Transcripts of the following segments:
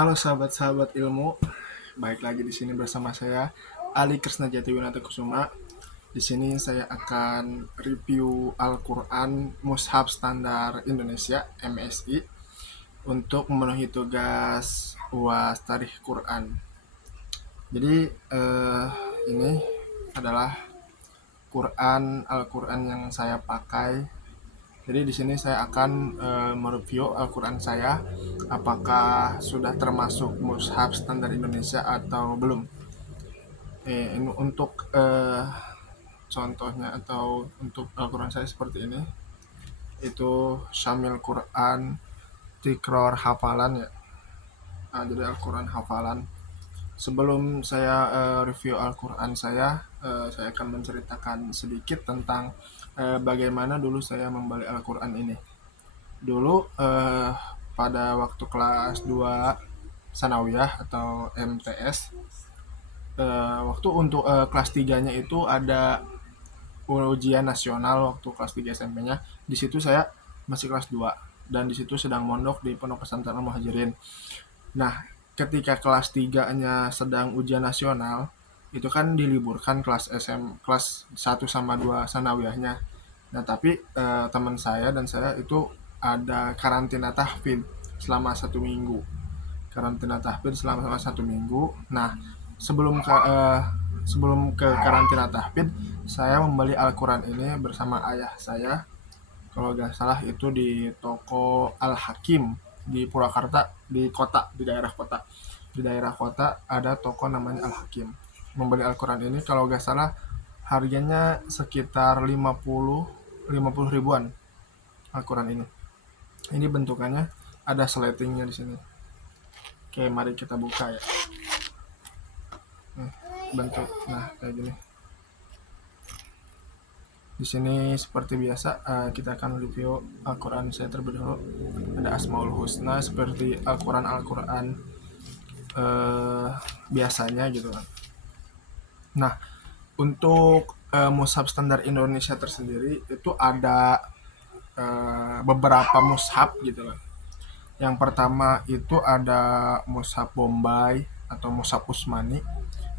Halo sahabat-sahabat ilmu, baik lagi di sini bersama saya Ali Krisnajati Winata Kusuma. Di sini saya akan review Al-Quran Mushaf Standar Indonesia (MSI) untuk memenuhi tugas UAS Tarikh Quran. Jadi ini adalah Al-Quran yang saya pakai. Jadi di sini saya akan mereview Al-Quran saya, apakah sudah termasuk mushaf standar Indonesia atau belum. Ini untuk contohnya atau untuk Al-Quran saya seperti ini. Itu Syamil Quran Tikror hafalan ya. Jadi Al-Quran hafalan. Sebelum saya review Al-Quran saya akan menceritakan sedikit tentang bagaimana dulu saya membeli Al-Quran ini. Dulu pada waktu kelas 2 Sanawiyah atau MTS, waktu untuk kelas 3-nya itu ada ujian nasional waktu kelas 3 SMP-nya. Di situ saya masih kelas 2 dan di situ sedang mondok di Pondok Pesantren Al-Muhajirin. Nah, ketika kelas 3-nya sedang ujian nasional, itu kan diliburkan kelas 1 sama 2 sanawiyahnya. Nah, tapi teman saya dan saya itu ada karantina tahfidz selama 1 minggu. Karantina tahfidz selama 1 minggu. Nah, sebelum ke karantina tahfidz, saya membeli Al-Quran ini bersama ayah saya. Kalau nggak salah itu di toko Al-Hakim di Purwakarta, di daerah kota. Di daerah kota ada toko namanya Al-Hakim. Membeli Al-Quran ini kalau nggak salah harganya sekitar 50 ribuan Al-Quran ini. Ini bentukannya ada sletingnya di sini. Oke, mari kita buka ya. Bentuk, nah kayak gini. Di sini seperti biasa kita akan review Al-Quran saya terlebih dahulu. Ada Asmaul Husna seperti Al-Quran biasanya gitu kan. Nah, untuk mushaf standar Indonesia tersendiri itu ada beberapa mushaf gitu kan. Yang pertama itu ada mushaf Bombay atau mushaf Usmani.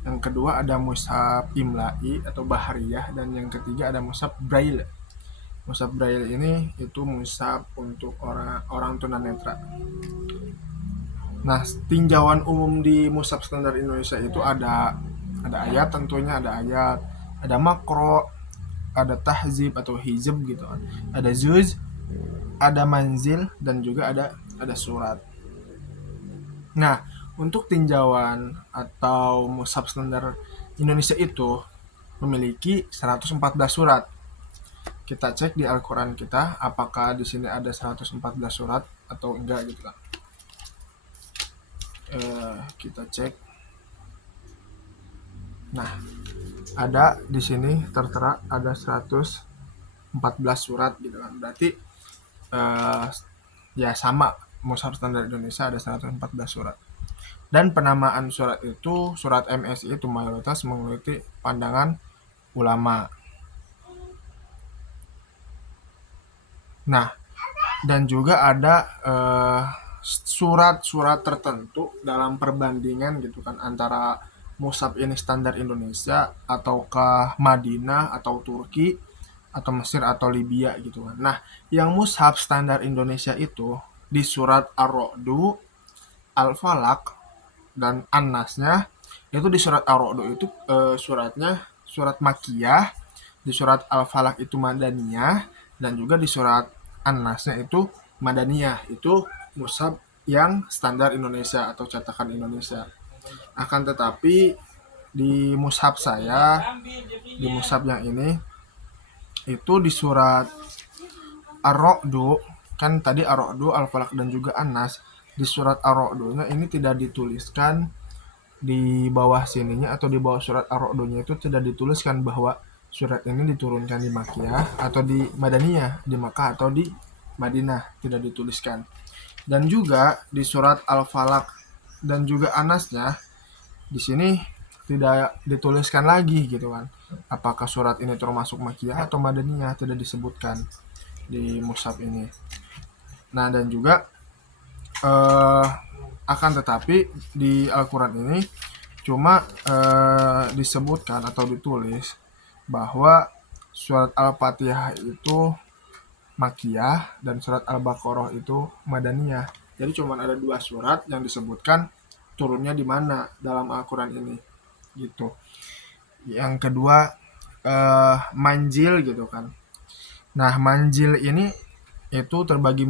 Yang kedua ada mushaf Imla'i atau Bahariyah, dan yang ketiga ada mushaf Braille. Mushaf Braille ini itu mushaf untuk orang tunanetra. Nah, tinjauan umum di mushaf standar Indonesia itu ada ayat, tentunya ada ayat, ada makro, ada tahzib atau hizb gitu kan. Ada juz, ada manzil, dan juga ada surat. Nah, untuk tinjauan atau mushaf standar Indonesia itu memiliki 114 surat. Kita cek di Al-Quran kita apakah di sini ada 114 surat atau enggak gitu kan. Kita cek. Nah, ada di sini tertera ada 114 surat gitu kan. Berarti ya sama, mushaf standar Indonesia ada 114 surat. Dan penamaan surat itu, surat MSI itu mayoritas mengikuti pandangan ulama. Nah, dan juga ada surat-surat tertentu dalam perbandingan gitu kan antara mushaf ini standar Indonesia ataukah Madinah atau Turki atau Mesir atau Libya gitu kan. Nah, yang mushaf standar Indonesia itu di surat Ar-Ra'du, Al-Falaq, dan An-Nasnya. Itu di surat Ar-Ra'du itu suratnya surat Makiyah, di surat Al-Falaq itu Madaniyah, dan juga di surat An-Nasnya itu Madaniyah. Itu mushaf yang standar Indonesia atau cetakan Indonesia. Akan tetapi di mushaf yang ini itu di surat Ar-Ra'du, kan tadi Ar-Ra'du, Al-Falaq, dan juga An-Nas. Di surat Ar-Ra'dunya ini tidak dituliskan di bawah sininya atau di bawah surat Ar-Ra'dunya itu tidak dituliskan bahwa surat ini diturunkan di Makkiyah atau di Madaniyah, di Makkah atau di Madinah, tidak dituliskan. Dan juga di surat Al-Falaq dan juga An-Nasnya di sini tidak dituliskan lagi gitu kan. Apakah surat ini termasuk Makkiyah atau Madaniyah, tidak disebutkan di mushaf ini. Nah, dan juga Akan tetapi di Al-Quran ini cuma disebutkan atau ditulis bahwa surat Al-Fatihah itu Makkiyah dan surat Al-Baqarah itu Madaniyah. Jadi cuma ada 2 surat yang disebutkan turunnya di mana dalam Al-Quran ini gitu. Yang kedua manjil gitu kan. Nah, manjil ini itu terbagi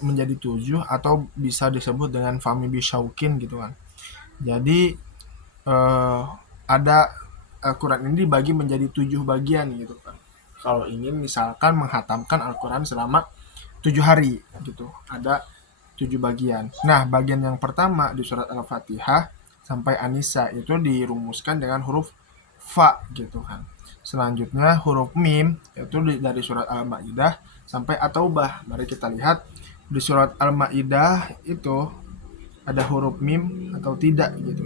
menjadi 7 atau bisa disebut dengan fami bisyaukin gitu kan. Jadi ada Al-Quran ini dibagi menjadi 7 bagian gitu kan. Kalau ingin misalkan menghatamkan Al-Quran selama 7 hari gitu, ada 7 bagian. Nah, bagian yang pertama di surat Al-Fatihah sampai An-Nisa itu dirumuskan dengan huruf fa gitu kan. Selanjutnya huruf mim itu dari surat Al-Maidah sampai At-Taubah. Mari kita lihat di surat Al-Maidah itu ada huruf mim atau tidak gitu.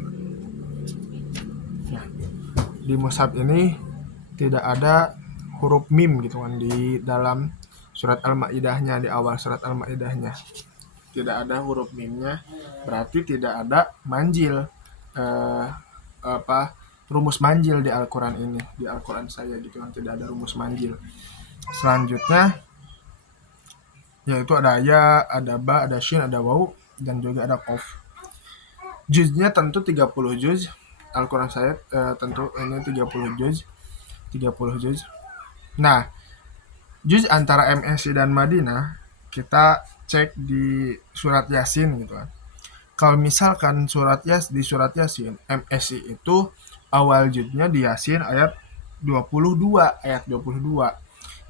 Nah, di mushaf ini tidak ada huruf mim gitu kan di dalam surat Al-Maidahnya, di awal surat Al-Maidahnya. Tidak ada huruf mimnya, berarti tidak ada manjil rumus manjil di Al-Quran ini, di Al-Quran saya gitu kan, tidak ada rumus manjil. Selanjutnya yaitu ada ya, ada ba, ada shin, ada waw, dan juga ada qaf. Juznya tentu 30 juz. Al-Quran saya tentu ini 30 juz. 30 juz. Nah, juz antara MSI dan Madinah kita cek di surat Yasin gitu kan. Kalau misalkan di surat Yasin MSI itu awal juznya di Yasin ayat 22.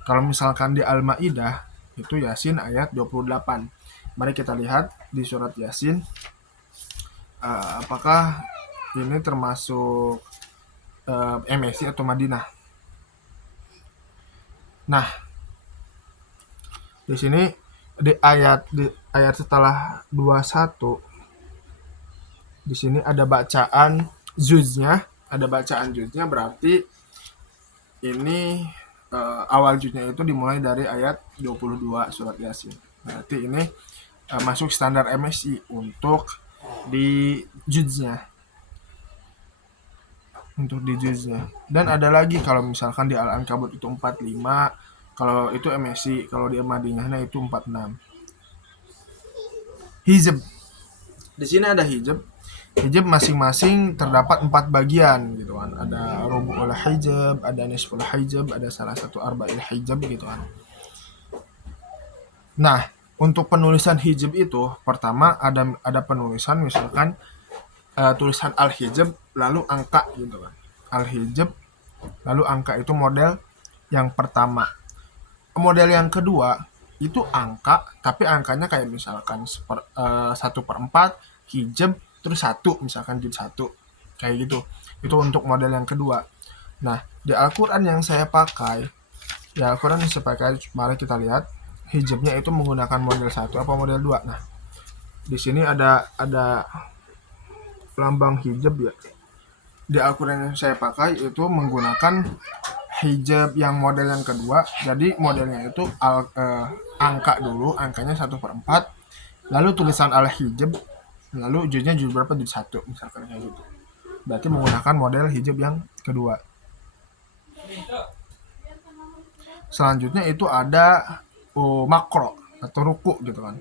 Kalau misalkan di Al-Maidah itu Yasin ayat 28. Mari kita lihat di surat Yasin apakah ini termasuk MSI atau Madinah. Nah, di sini di ayat setelah 21 di sini ada bacaan juznya, berarti ini awal juznya itu dimulai dari ayat 22 surat Yasin. Berarti ini masuk standar MSI untuk di juznya. Dan ada lagi kalau misalkan di Al-Ankabut itu 45, kalau itu MSI, kalau di Madinahnya itu 46. Hijab. Di sini ada hijab. Hijab masing-masing terdapat 4 bagian gitu kan. Ada rubu'ul hijab, ada nisful hijab, ada salah satu arba'il hijab gitu kan. Nah, untuk penulisan hijab itu pertama ada penulisan misalkan tulisan al-hijab lalu angka gitu kan. Al-hijab lalu angka itu model yang pertama. Model yang kedua itu angka, tapi angkanya kayak misalkan 1/4 hijab terus 1 misalkan jadi 1 kayak gitu. Itu untuk model yang kedua. Nah, di Al-Quran yang saya pakai, mari kita lihat hijabnya itu menggunakan model 1 apa model 2. Nah, di sini ada lambang hijab ya. Di Al-Quran yang saya pakai itu menggunakan hijab yang model yang kedua. Jadi modelnya itu angka dulu, angkanya 1/4, lalu tulisan al-hijab, lalu juznya juz berapa, juz 1 misalkan kayak gitu. Berarti menggunakan model hijab yang kedua. Selanjutnya itu ada makro atau ruku gitu kan.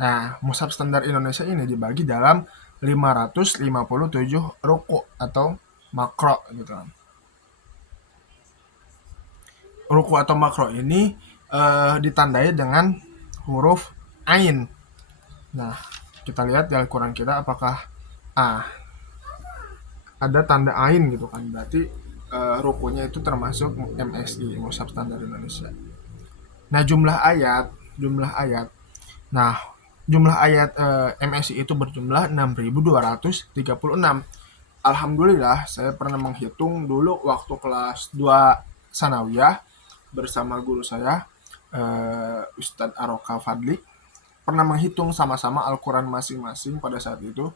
Nah, mushaf standar Indonesia ini dibagi dalam 557 ruku atau makro gitu kan. Ruku atau makro ini ditandai dengan huruf ain. Nah, kita lihat di Al-Quran kita apakah ada tanda ain gitu kan. Berarti rukunya itu termasuk MSI, mushaf standar Indonesia. Nah, jumlah ayat. Nah, jumlah ayat MSI itu berjumlah 6.236. Alhamdulillah, saya pernah menghitung dulu waktu kelas 2 sanawiyah bersama guru saya, Ustadz Aroka Fadli, pernah menghitung sama-sama Al-Quran masing-masing pada saat itu,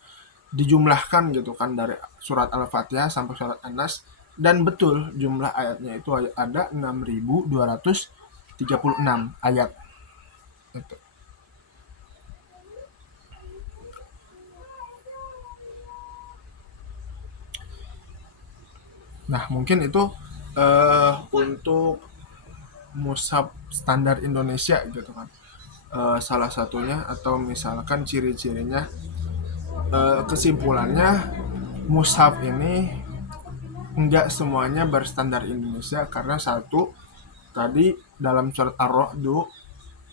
dijumlahkan gitu kan dari surat Al-Fatihah sampai surat An-Nas, dan betul jumlah ayatnya itu ada 6.236 ayat. Itu. Nah, mungkin itu untuk mushaf standar Indonesia gitu kan. Salah satunya atau misalkan ciri-cirinya, kesimpulannya mushaf ini enggak semuanya berstandar Indonesia karena satu tadi dalam surat Ar-Ra'd,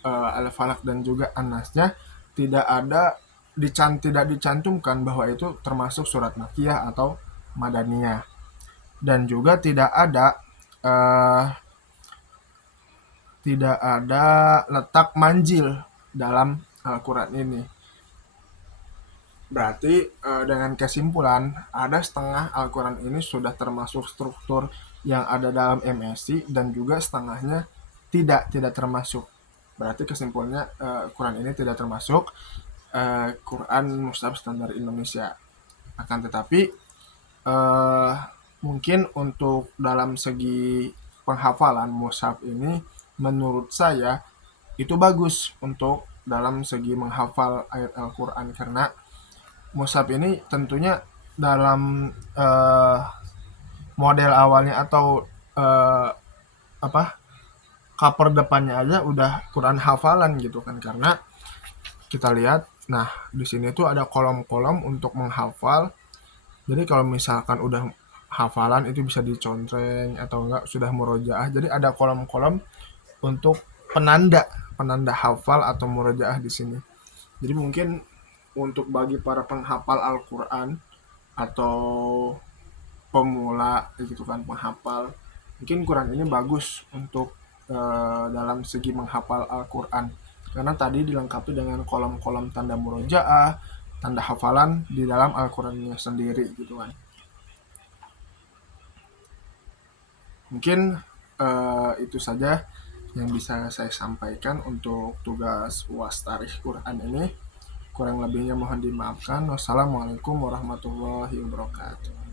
Al-Falaq dan juga An-Nasnya tidak ada tidak dicantumkan bahwa itu termasuk surat Makkiyah atau Madaniyah, dan juga eh, tidak ada letak manjil dalam Al-Quran ini. Berarti dengan kesimpulan ada setengah Al-Quran ini sudah termasuk struktur yang ada dalam MSI dan juga setengahnya tidak termasuk. Berarti kesimpulannya Quran ini tidak termasuk Quran Mushaf Standar Indonesia. Akan tetapi eh, mungkin untuk dalam segi penghafalan mushaf ini menurut saya itu bagus untuk dalam segi menghafal ayat Al-Quran, karena mushaf ini tentunya dalam model awalnya atau eh, apa cover depannya aja udah Quran hafalan gitu kan, karena kita lihat nah di sini tuh ada kolom-kolom untuk menghafal. Jadi kalau misalkan udah hafalan itu bisa dicontreng atau enggak sudah murojaah. Jadi ada kolom-kolom untuk penanda penanda hafal atau murojaah di sini. Jadi mungkin untuk bagi para penghafal Al-Qur'an atau pemula gitu kan, penghafal, mungkin Quran ini bagus untuk dalam segi menghafal Al-Qur'an. Karena tadi dilengkapi dengan kolom-kolom tanda murojaah, tanda hafalan di dalam Al-Qur'annya sendiri gitu kan. Mungkin itu saja yang bisa saya sampaikan untuk tugas UAS Tarikh Quran ini. Kurang lebihnya mohon dimaafkan. Wassalamualaikum warahmatullahi wabarakatuh.